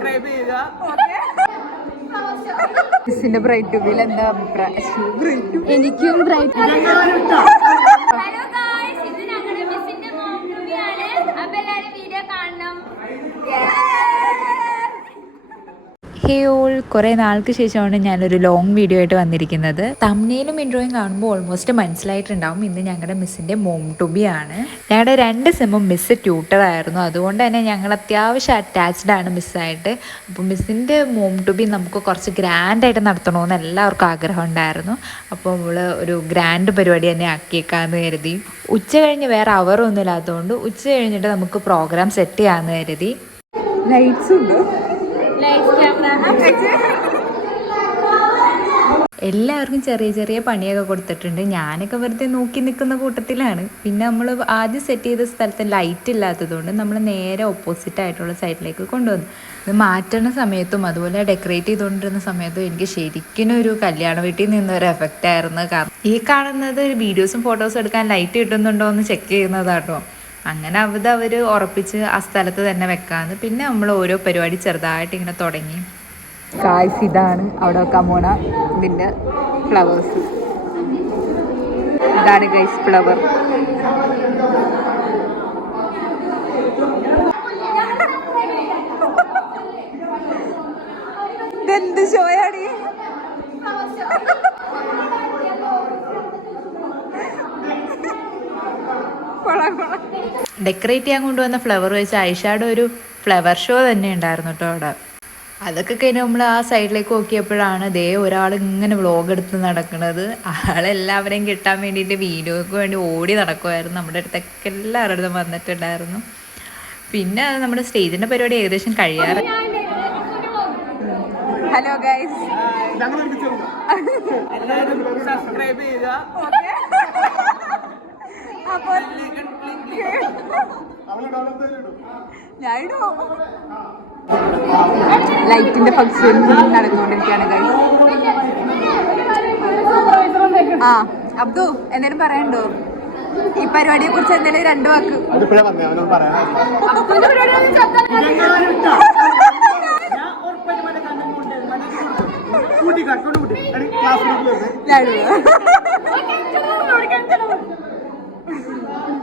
Subscribe ചെയ്യുക. മിസ്സിന്റെ bright to ബിയിൽ എന്താ അഭിപ്രായം? എനിക്കും ബ്രൈറ്റ്. ഹലോ ഗായ്സ്, ഇത് ഞങ്ങളുടെ മിസ്സിന്റെ മോം മൂവിയാണ്. അപ്പൊ എല്ലാരും വീഡിയോ കാണണം. ഹേ ഓൾ, കുറേ നാൾക്ക് ശേഷമാണ് ഞാനൊരു ലോങ് വീഡിയോ ആയിട്ട് വന്നിരിക്കുന്നത്. തംബ്നെയിലും ഇൻട്രോയും കാണുമ്പോൾ ഓൾമോസ്റ്റ് മനസ്സിലായിട്ടുണ്ടാവും ഇന്ന് ഞങ്ങളുടെ മിസ്സിൻ്റെ മോം ടു ബി ആണ്. ഞങ്ങളുടെ 2 സെമ്മും മിസ്സ് ട്യൂട്ടറായിരുന്നു, അതുകൊണ്ട് തന്നെ ഞങ്ങൾ അത്യാവശ്യം അറ്റാച്ച്ഡ് ആണ് മിസ്സായിട്ട്. അപ്പോൾ മിസ്സിൻ്റെ മോം ടു ബി നമുക്ക് കുറച്ച് ഗ്രാൻഡായിട്ട് നടത്തണമെന്ന് എല്ലാവർക്കും ആഗ്രഹം ഉണ്ടായിരുന്നു. അപ്പോൾ നമ്മൾ ഒരു ഗ്രാൻഡ് പരിപാടി തന്നെ ആക്കിയേക്കാമെന്ന് കരുതി. ഉച്ച കഴിഞ്ഞ് വേറെ അവറൊന്നും ഇല്ലാത്തതുകൊണ്ട് ഉച്ച കഴിഞ്ഞിട്ട് നമുക്ക് പ്രോഗ്രാം സെറ്റ് ചെയ്യാമെന്ന് കരുതി. ലൈറ്റ്സ് ഉണ്ട്, എല്ലാവർക്കും ചെറിയ ചെറിയ പണിയൊക്കെ കൊടുത്തിട്ടുണ്ട്. ഞാനൊക്കെ വെറുതെ നോക്കി നിൽക്കുന്ന കൂട്ടത്തിലാണ്. പിന്നെ നമ്മൾ ആദ്യം സെറ്റ് ചെയ്ത സ്ഥലത്ത് ലൈറ്റ് ഇല്ലാത്തതുകൊണ്ട് നമ്മൾ നേരെ ഓപ്പോസിറ്റ് ആയിട്ടുള്ള സൈഡിലേക്ക് കൊണ്ടുവന്നു. ഇത് മാറ്റുന്ന സമയത്തും അതുപോലെ ഡെക്കറേറ്റ് ചെയ്തുകൊണ്ടിരുന്ന സമയത്തും എനിക്ക് ശരിക്കും ഒരു കല്യാണ വീട്ടിൽ നിന്നൊരു എഫക്റ്റ് ആയിരുന്നു. കാരണം ഈ കാണുന്നത് വീഡിയോസും ഫോട്ടോസും എടുക്കാൻ ലൈറ്റ് കിട്ടുന്നുണ്ടോ എന്ന് ചെക്ക് ചെയ്യുന്നതാട്ടോ. അങ്ങനെ അവർ ഉറപ്പിച്ച് ആ സ്ഥലത്ത് തന്നെ വെക്കാമെന്ന്. പിന്നെ നമ്മൾ ഓരോ പരിപാടി ചെറുതായിട്ട് ഇങ്ങനെ തുടങ്ങി. കായ്സ് ഇതാണ് അവിടെ വെക്കാൻ പോണ ഇതിൻ്റെ ഫ്ലവേഴ്സ്. ഇതാണ് ഗൈസ് ഫ്ലവർ. ഇതെന്ത് ഷോയാണ്? ഡെക്കറേറ്റ് ചെയ്യാൻ കൊണ്ടുവന്ന ഫ്ലവർ വെച്ച് ഐഷാഡോ ഒരു ഫ്ലവർ ഷോ തന്നെ ഉണ്ടായിരുന്നു കേട്ടോ അവിടെ. അതൊക്കെ കഴിഞ്ഞ് നമ്മൾ ആ സൈഡിലേക്ക് നോക്കിയപ്പോഴാണ് ദേ ഒരാൾ ഇങ്ങനെ വ്ളോഗ് എടുത്ത് നടക്കുന്നത്. ആളെല്ലാവരെയും കിട്ടാൻ വേണ്ടിയിട്ട് വീഡിയോയ്ക്ക് വേണ്ടി ഓടി നടക്കുമായിരുന്നു. നമ്മുടെ അടുത്തൊക്കെ എല്ലാവരുടെ അടുത്തും വന്നിട്ടുണ്ടായിരുന്നു. പിന്നെ നമ്മുടെ സ്റ്റേജിൻ്റെ പരിപാടി ഏകദേശം കഴിയാറ്. ഹലോ ഗൈസ്, എല്ലാവരും സബ്സ്ക്രൈബ് ചെയ്യുക. അപ്പോൾ ലൈറ്റിന്റെ ഫംഗ്ഷൻ നടന്നുകൊണ്ടിരിക്കുകയാണ് ഗൈസ്. ആ അബ്ദു, എന്തേലും പറയണ്ടോ ഈ പരിപാടിയെ കുറിച്ച്? എന്തെങ്കിലും 2 വാക്ക്.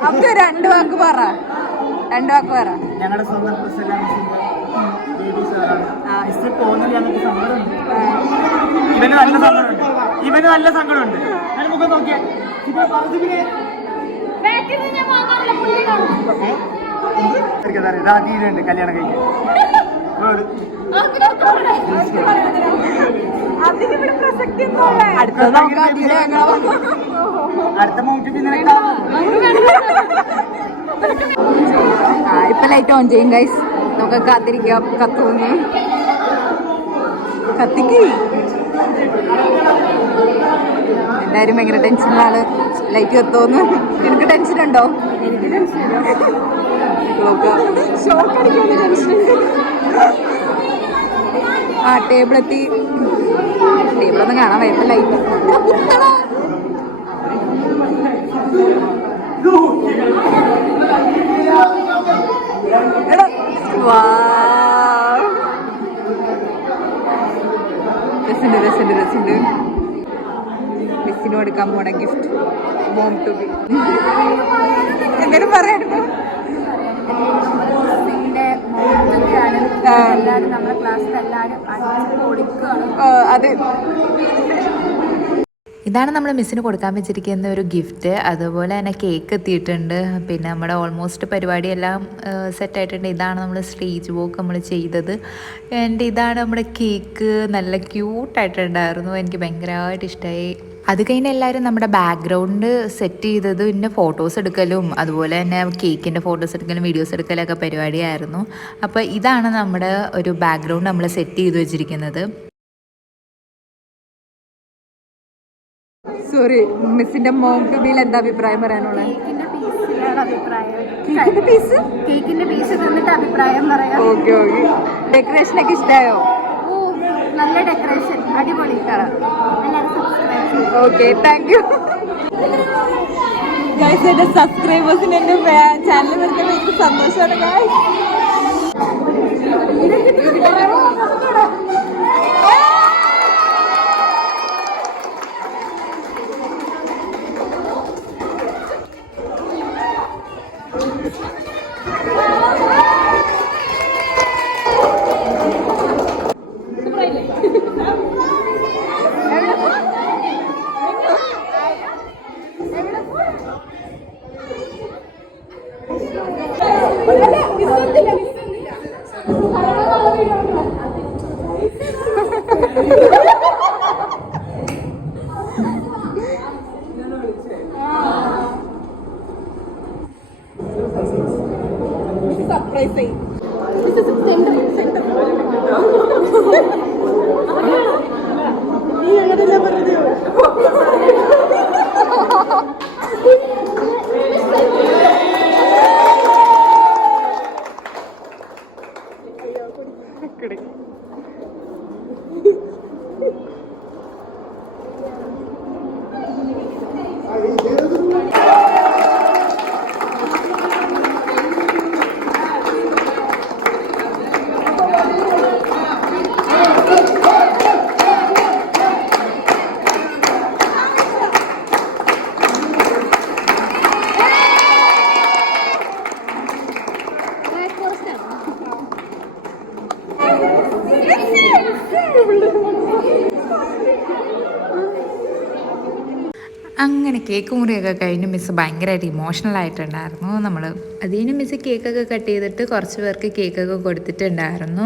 അബ്ദു 2 വാക്ക് പറ. 2 വാക്ക് പറ. ഞങ്ങളുടെ സ്വന്തം ഇവന് നല്ല സങ്കടമുണ്ട്. മുഖം നോക്കിയാൽ കല്യാണം കഴിഞ്ഞു. അടുത്ത മൂട്ടി ഇപ്പൊ ലൈറ്റ് ഓൺ ചെയ്യും ഗൈസ്. നമുക്ക് കാത്തിരിക്കാം. കത്തുന്നു, കത്തിക്ക്. എല്ലാവരും ഭയങ്കര ടെൻഷനിലാണ്. ലൈറ്റ് കത്തുന്നു. നിനക്ക് ടെൻഷൻ ഉണ്ടോ? എനിക്ക് ടെൻഷൻ. ആ ടേബിളെത്തി. ടേബിളൊന്നും കാണാൻ വയ്യ. ലൈറ്റ് രസമുണ്ട്. മിസ്സിന് കൊടുക്കാൻ പോണ ഗിഫ്റ്റ് മോം ടു ബി. എന്തെങ്കിലും പറയാനുണ്ടോ? അത് ഇതാണ് നമ്മൾ മിസ്സിന് കൊടുക്കാൻ വെച്ചിരിക്കുന്ന ഒരു ഗിഫ്റ്റ്. അതുപോലെ തന്നെ കേക്ക് എത്തിയിട്ടുണ്ട്. പിന്നെ നമ്മുടെ ഓൾമോസ്റ്റ് പരിപാടിയെല്ലാം സെറ്റായിട്ടുണ്ട്. ഇതാണ് നമ്മൾ സ്റ്റേജ് വോക്ക് നമ്മൾ ചെയ്തത്. ആൻഡ് ഇതാണ് നമ്മുടെ കേക്ക്. നല്ല ക്യൂട്ടായിട്ടുണ്ടായിരുന്നു. എനിക്ക് ഭയങ്കരമായിട്ട് ഇഷ്ടമായി. അത് കഴിഞ്ഞ് എല്ലാവരും നമ്മുടെ ബാക്ക്ഗ്രൗണ്ട് സെറ്റ് ചെയ്തത് പിന്നെ ഫോട്ടോസ് എടുക്കലും അതുപോലെ തന്നെ കേക്കിൻ്റെ ഫോട്ടോസ് എടുക്കലും വീഡിയോസ് എടുക്കലൊക്കെ പരിപാടിയായിരുന്നു. അപ്പോൾ ഇതാണ് നമ്മുടെ ഒരു ബാക്ക്ഗ്രൗണ്ട് നമ്മൾ സെറ്റ് ചെയ്ത് വെച്ചിരിക്കുന്നത്. സോറി, മിസ്സിന്റെ മോം ടു ബിയിൽ എന്താ അഭിപ്രായം പറയാനുള്ളത്? കേക്കിന്റെ പീസ് തന്നിട്ട് അഭിപ്രായം പറയാം. Okay okay. ഡെക്കറേഷൻ ഒക്കെ ഇഷ്ടമായോ? നല്ല ഡെക്കറേഷൻ, അടിപൊളി. Okay, thank you guys. എന്റെ സബ്സ്ക്രൈബേഴ്സിന് എന്റെ ചാനൽ വരുന്ന ഭയങ്കര സന്തോഷമാണ് ഗൈസ്. സർപ്രൈസ് നീ അങ്ങനെയല്ല പറഞ്ഞത്. അങ്ങനെ കേക്ക് മുറിയൊക്കെ കഴിഞ്ഞ് മിസ്സ് ഭയങ്കരമായിട്ട് ഇമോഷണൽ ആയിട്ടുണ്ടായിരുന്നു. നമ്മൾ അതിന് മിസ്സ് കേക്കൊക്കെ കട്ട് ചെയ്തിട്ട് കുറച്ച് പേർക്ക് കേക്കൊക്കെ കൊടുത്തിട്ടുണ്ടായിരുന്നു.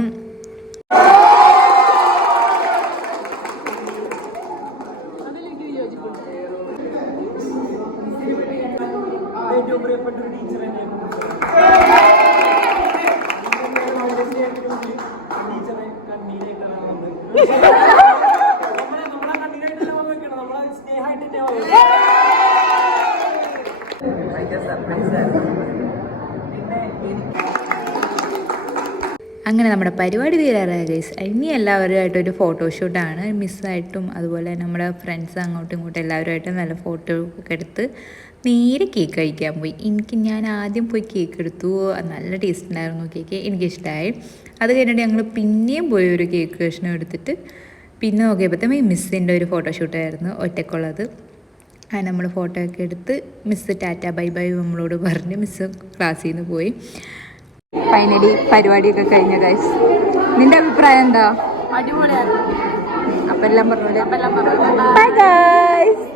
ഏറ്റവും പ്രിയപ്പെട്ട ഒരു ടീച്ചർ ടീച്ചറെ കണ്ണീരായിട്ടാണ് നമ്മളെ കണ്ണീരായിട്ടല്ല വെക്കണം, നമ്മളെ സ്നേഹമായിട്ട് അങ്ങനെ നമ്മുടെ പരിപാടി തീരാറായ ഗൈസ്. ഇനി എല്ലാവരുമായിട്ടൊരു ഫോട്ടോഷൂട്ടാണ്. മിസ്സായിട്ടും അതുപോലെ നമ്മുടെ ഫ്രണ്ട്സ് അങ്ങോട്ടും ഇങ്ങോട്ടും എല്ലാവരുമായിട്ടും നല്ല ഫോട്ടോ ഒക്കെ എടുത്ത് നേരെ കേക്ക് കഴിക്കാൻ പോയി. ഞാൻ ആദ്യം പോയി കേക്ക് എടുത്തു. നല്ല ടേസ്റ്റ് ഉണ്ടായിരുന്നു കേക്ക്, എനിക്കിഷ്ടമായി. അത് കഴിഞ്ഞിട്ട് ഞങ്ങൾ പിന്നെയും പോയി ഒരു കേക്ക് കഷ്ണം എടുത്തിട്ട് പിന്നെ നോക്കിയപ്പോഴത്തേക്കും മിസ്സിൻ്റെ ഒരു ഫോട്ടോഷൂട്ടായിരുന്നു ഒറ്റക്കുള്ളത്. അങ്ങനെ നമ്മൾ ഫോട്ടോ ഒക്കെ എടുത്ത് മിസ്സ് ടാറ്റ ബൈ ബൈ നമ്മളോട് പറഞ്ഞ് മിസ്സ് ക്ലാസ്സിൽ നിന്ന് പോയി. ഫൈനലി പരിപാടിയൊക്കെ കഴിഞ്ഞ ഗൈസ്. നിന്റെ അഭിപ്രായം എന്താ? അടിപൊളിയായിരുന്നു. അപ്പം എല്ലാം പറഞ്ഞു. Bye guys.